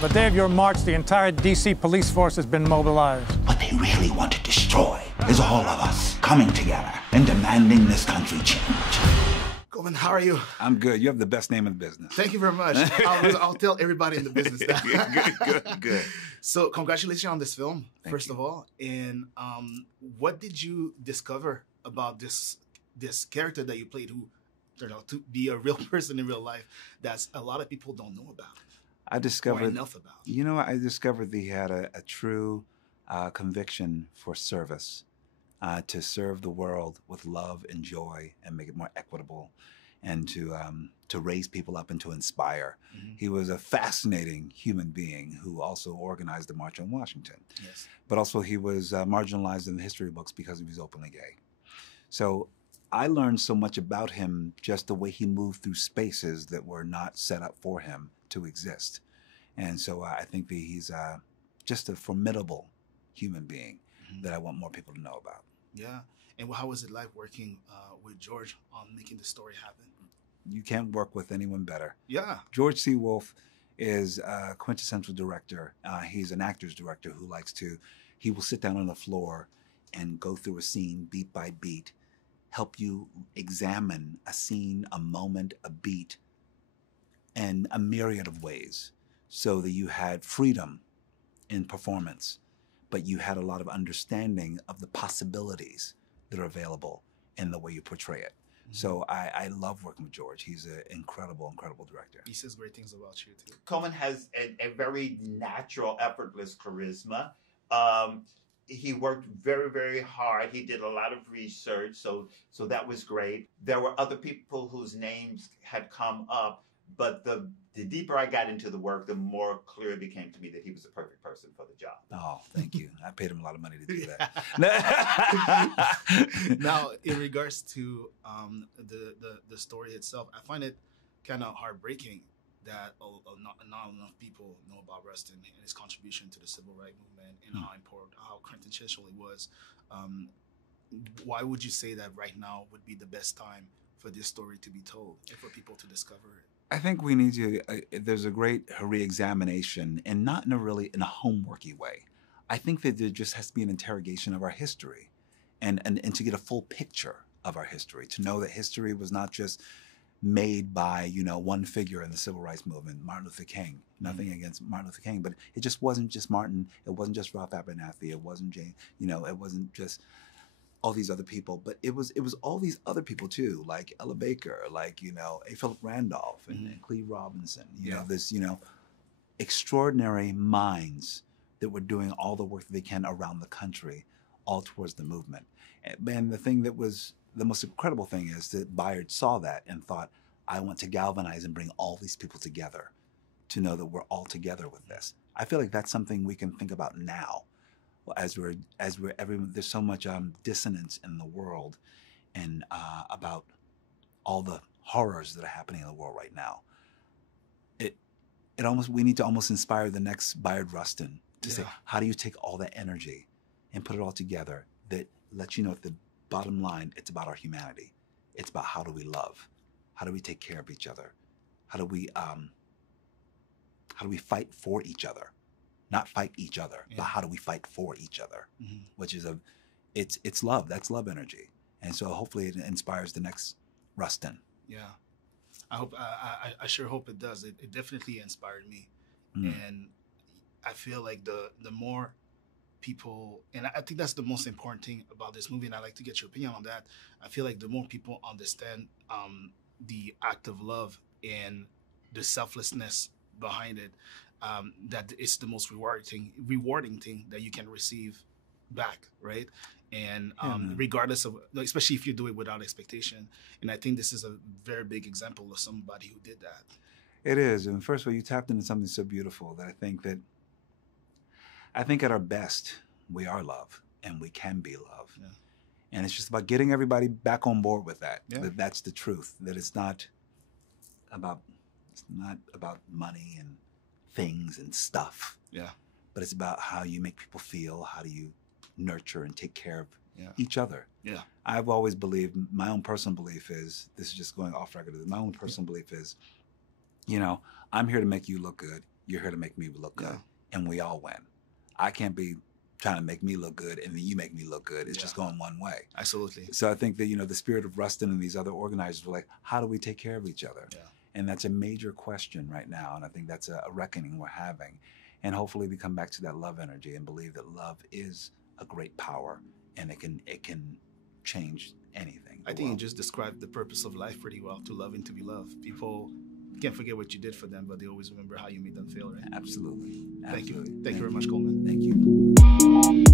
The day of your march, the entire D.C. police force has been mobilized. What they really want to destroy is all of us coming together and demanding this country change. Colman, how are you? I'm good. You have the best name in the business. Thank you very much. I'll tell everybody in the business that. Good. So congratulations on this film, first of all. And what did you discover about this character that you played who turned out to be a real person in real life that a lot of people don't know about? I discovered enough about. I discovered that he had a true conviction for service, to serve the world with love and joy and make it more equitable, and to raise people up and to inspire. Mm-hmm. He was a fascinating human being who also organized the March on Washington. Yes. But also he was marginalized in the history books because he was openly gay. So I learned so much about him, just the way he moved through spaces that were not set up for him to exist. And so I think that he's just a formidable human being that I want more people to know about. Yeah. And how was it like working with George on making the story happen? You can't work with anyone better. Yeah. George C. Wolfe is a quintessential director. He's an actor's director who he will sit down on the floor and go through a scene beat by beat, help you examine a scene, a moment, a beat, in a myriad of ways, so that you had freedom in performance, but you had a lot of understanding of the possibilities that are available in the way you portray it. Mm-hmm. So I love working with George. He's an incredible director. He says great things about you too. Colman has a very natural, effortless charisma. He worked very, very hard. He did a lot of research, so that was great. There were other people whose names had come up, but the deeper I got into the work, the more clear it became to me that he was the perfect person for the job. Oh, thank you. I paid him a lot of money to do that. Now, in regards to the story itself, I find it kind of heartbreaking that not enough people know about Rustin and his contribution to the civil rights movement and how important, how quintessential it was. Why would you say that right now would be the best time for this story to be told and for people to discover it? I think we need to, there's a great re-examination, and not in a homeworky way. I think that there just has to be an interrogation of our history and to get a full picture of our history, to know that history was not just made by, one figure in the civil rights movement, Martin Luther King. Nothing against Martin Luther King, but it just wasn't just Martin. It wasn't just Ralph Abernathy. It wasn't Jane, it wasn't just all these other people, but it was all these other people too, like Ella Baker, like, A. Philip Randolph and Cleve Robinson, this, extraordinary minds that were doing all the work that they can around the country, all towards the movement. And the thing that was the most incredible thing is that Bayard saw that and thought, I want to galvanize and bring all these people together to know that we're all together with this. I feel like that's something we can think about now. There's so much dissonance in the world, and about all the horrors that are happening in the world right now. We need to almost inspire the next Bayard Rustin to say, how do you take all that energy and put it all together that lets you know at the bottom line, it's about our humanity. It's about how do we love, how do we take care of each other, how do we fight for each other. Not fight each other, but how do we fight for each other? Mm-hmm. Which is it's love. That's love energy, and so hopefully it inspires the next Rustin. Yeah, I sure hope it does. It definitely inspired me, and I feel like the more people, and I think that's the most important thing about this movie, and I'd like to get your opinion on that. I feel like the more people understand the act of love and the selflessness behind it, that it's the most rewarding thing that you can receive back, right? And regardless of, especially if you do it without expectation. And I think this is a very big example of somebody who did that. It is. And first of all, you tapped into something so beautiful that I think at our best, we are love and we can be love. Yeah. And it's just about getting everybody back on board with that. Yeah. That's the truth, that it's not about money and things and stuff. Yeah. But it's about how you make people feel, how do you nurture and take care of each other. Yeah. I've always believed, my own personal belief is, this is just going off record, my own personal belief is, I'm here to make you look good. You're here to make me look good. Yeah. And we all win. I can't be trying to make me look good and then you make me look good. It's Yeah. just going one way. Absolutely. So I think that, the spirit of Rustin and these other organizers were like, how do we take care of each other? Yeah. And that's a major question right now. And I think that's a reckoning we're having. And hopefully we come back to that love energy and believe that love is a great power and it can change anything. I think you just described the purpose of life pretty well, to love and to be loved. People can't forget what you did for them, but they always remember how you made them feel, right? Absolutely. Thank you. Absolutely. Thank you very much, Colman. Thank you.